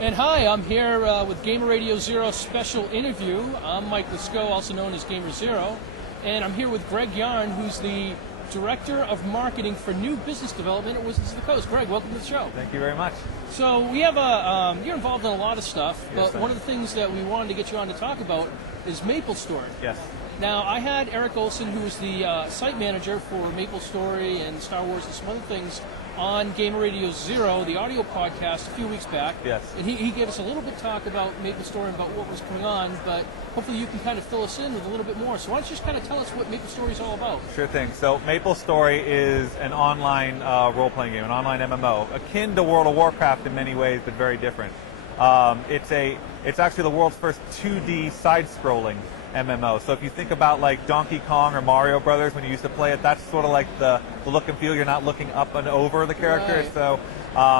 And hi, I'm here with Gamer Radio Zero special interview. I'm Mike Lasco, also known as Gamer Zero, and I'm here with Greg Yahn, who's the Director of Marketing for New Business Development at Wizards of the Coast. Greg, welcome to the show. Thank you very much. So we have you're involved in a lot of stuff, but one of the things that we wanted to get you on to talk about is MapleStory. Yes. Now, I had Eric Olson, who is the site manager for MapleStory and Star Wars and some other things, on Gamer Radio Zero, the audio podcast, a few weeks back. Yes. And he gave us a little bit talk about MapleStory and about what was going on, but hopefully you can kind of fill us in with a little bit more. So why don't you just kind of tell us what MapleStory is all about? Sure thing. So MapleStory is an online role-playing game, an online MMO, akin to World of Warcraft in many ways, but very different. It's actually the world's first 2D side-scrolling MMO. So if you think about like Donkey Kong or Mario Brothers when you used to play it, that's sort of like the look and feel. You're not looking up and over the character. Right. So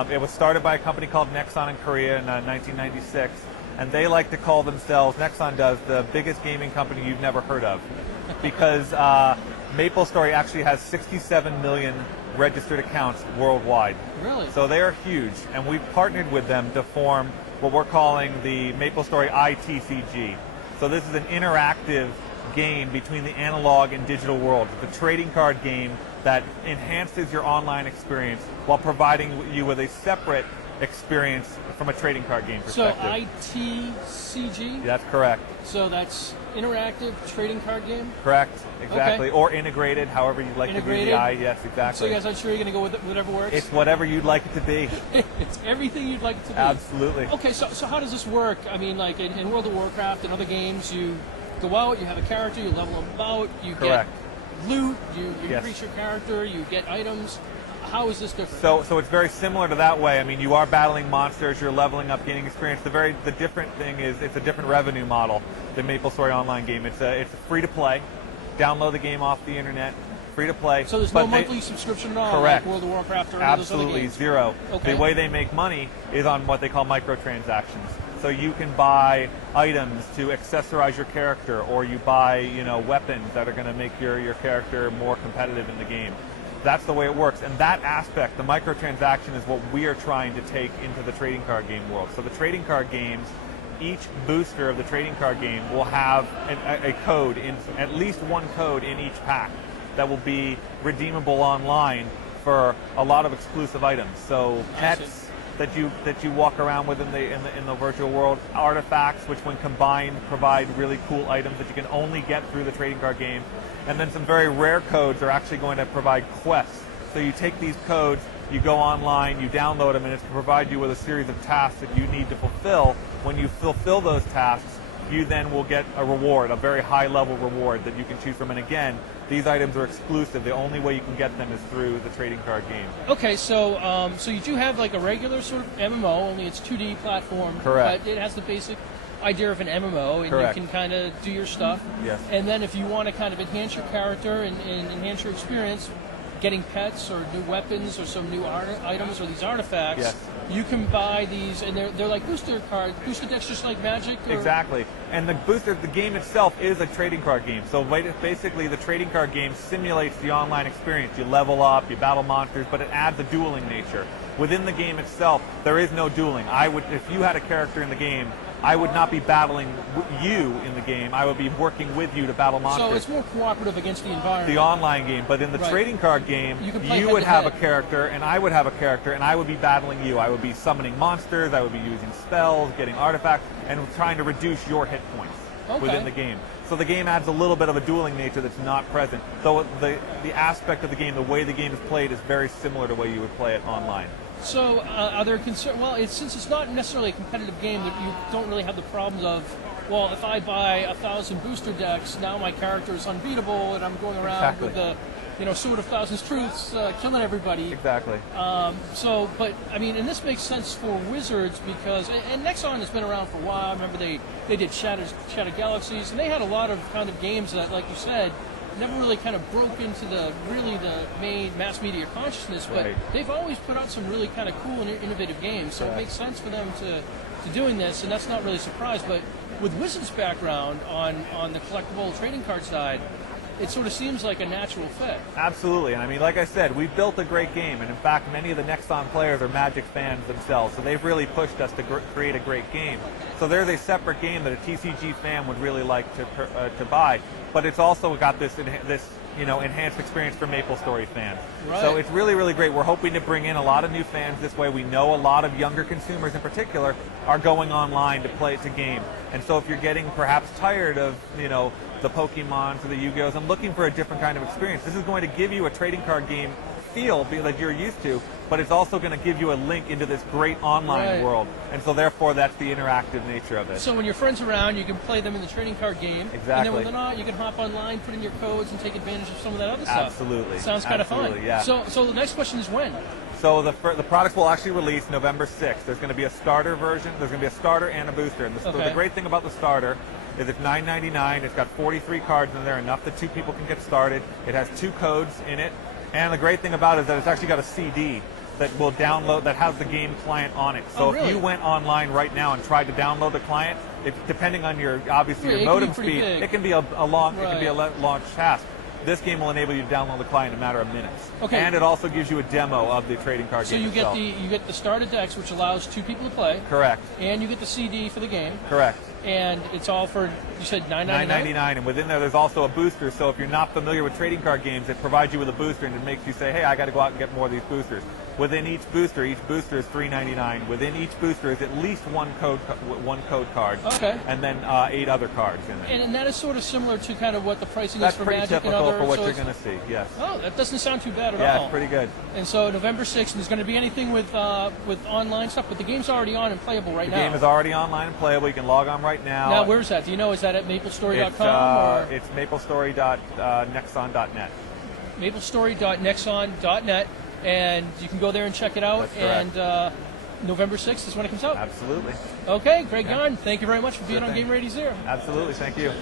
it was started by a company called Nexon in Korea in 1996, and they like to call themselves, Nexon does, the biggest gaming company you've never heard of, because MapleStory actually has 67 million registered accounts worldwide. Really? So they are huge, and we've partnered with them to form what we're calling the MapleStory ITCG. So this is an interactive game between the analog and digital world. It's a trading card game that enhances your online experience while providing you with a separate experience from a trading card game perspective. So ITCG? That's correct. So that's interactive trading card game? Correct, exactly. Okay. Or integrated, however you'd like Integrated? to do the I. Yes, exactly. So you guys aren't sure you're going to go with whatever works? It's whatever you'd like it to be. It's everything you'd like it to be. Absolutely. Okay, so how does this work? I mean, like in World of Warcraft and other games, you go out, you have a character, you level them out, you Correct. get loot, you Yes. increase your character, you get items. How is this different? So it's very similar to that way. I mean, you are battling monsters, you're leveling up, gaining experience. The different thing is it's a different revenue model than MapleStory online game. It's free to play. Download the game off the internet. Free to play. So there's no monthly subscription at all, correct. like World of Warcraft or any of those other Absolutely games? zero. Okay. The way they make money is on what they call microtransactions. So you can buy items to accessorize your character, or you buy weapons that are going to make your character more competitive in the game. That's the way it works. And that aspect, the microtransaction, is what we are trying to take into the trading card game world. So the trading card games, each booster of the trading card game will have a code, at least one code in each pack that will be redeemable online for a lot of exclusive items. So pets that you walk around with in the virtual world, artifacts which when combined provide really cool items that you can only get through the trading card game, and then some very rare codes are actually going to provide quests. So you take these codes, you go online, you download them, and it's going to provide you with a series of tasks that you need to fulfill. When you fulfill those tasks, you then will get a reward, a very high-level reward that you can choose from. And again, these items are exclusive. The only way you can get them is through the trading card game. Okay, so so you do have like a regular sort of MMO, only it's 2D platform. Correct. But it has the basic idea of an MMO, and Correct. you can kind of do your stuff. Yes. And then if you want to kind of enhance your character and enhance your experience, getting pets or new weapons or some new items or these artifacts, yes. You can buy these, and they're like booster decks, just like Magic. Or? Exactly. And the game itself is a trading card game. So basically the trading card game simulates the online experience. You level up, you battle monsters, but it adds a dueling nature. Within the game itself, there is no dueling. If you had a character in the game, I would not be battling you in the game. I would be working with you to battle monsters. So it's more cooperative against the environment. The online game. But in the trading card game, you would have a character, and I would have a character, and I would be battling you. I would be summoning monsters, I would be using spells, getting artifacts, and trying to reduce your hit points within the game. So the game adds a little bit of a dueling nature that's not present. So the aspect of the game, the way the game is played, is very similar to the way you would play it online. So are there concerns? Well, since it's not necessarily a competitive game, that you don't really have the problems of, well, if I buy 1,000 booster decks, now my character is unbeatable, and I'm going around with the Sword of Thousands Truths, killing everybody. Exactly. But I mean, and this makes sense for Wizards because, and Nexon has been around for a while. I remember they did Shattered Galaxies, and they had a lot of kind of games that, like you said, never really kind of broke into the main mass media consciousness, but they've always put out some really kind of cool and innovative games, so it makes sense for them to doing this, and that's not really a surprise. But with Wizards' background on the collectible trading card side, it sort of seems like a natural fit. Absolutely, and I mean, like I said, we've built a great game, and in fact, many of the Nexon players are Magic fans themselves, so they've really pushed us to create a great game. So there's a separate game that a TCG fan would really like to buy, but it's also got this enhanced experience for MapleStory fans. Right. So it's really, really great. We're hoping to bring in a lot of new fans this way. We know a lot of younger consumers in particular are going online to play to game. And so if you're getting perhaps tired of, the Pokemons or the Yu-Gi-Ohs and looking for a different kind of experience, this is going to give you a trading card game feel that you're used to, but it's also going to give you a link into this great online world. And so therefore that's the interactive nature of it. So when your friends are around, you can play them in the trading card game. Exactly. And then when they're not, you can hop online, put in your codes, and take advantage of some of that other stuff. Absolutely. Sounds kind of fun. Yeah. So the next question is when? So the products will actually release November 6th. There's going to be a starter version. There's going to be a starter and a booster. And the great thing about the starter is it's $9.99. It's got 43 cards in there, enough that 2 people can get started. It has 2 codes in it. And the great thing about it is that it's actually got a CD that will download, that has the game client on it. So really? If you went online right now and tried to download the client, depending on your modem speed, it can be a long task. This game will enable you to download the client in a matter of minutes. Okay. And it also gives you a demo of the trading card game. itself. So you get the starter decks, which allows 2 people to play. Correct. And you get the CD for the game. Correct. And it's all for, you said $9.99? $9.99, and within there's also a booster, so if you're not familiar with trading card games, it provides you with a booster and it makes you say, hey, I got to go out and get more of these boosters. Within each booster is $3.99. Within each booster is at least one code card. Okay. And then 8 other cards in it. And that is sort of similar to kind of what the pricing is for Magic and That's other. pretty typical for what you're going to see, yes. Oh, that doesn't sound too bad at all. Yeah, it's pretty good. And so November 6th, there's going to be anything with online stuff, but the game's already on and playable right now. The game is already online and playable. You can log on right now. Now, where's that? Do you know? Is that at maplestory.com? It's maplestory.nexon.net. maplestory.nexon.net, and you can go there and check it out. That's and November 6th is when it comes out. Absolutely. Okay, Greg Yahn, thank you very much for being on Game Radio Zer0. Absolutely, thank you.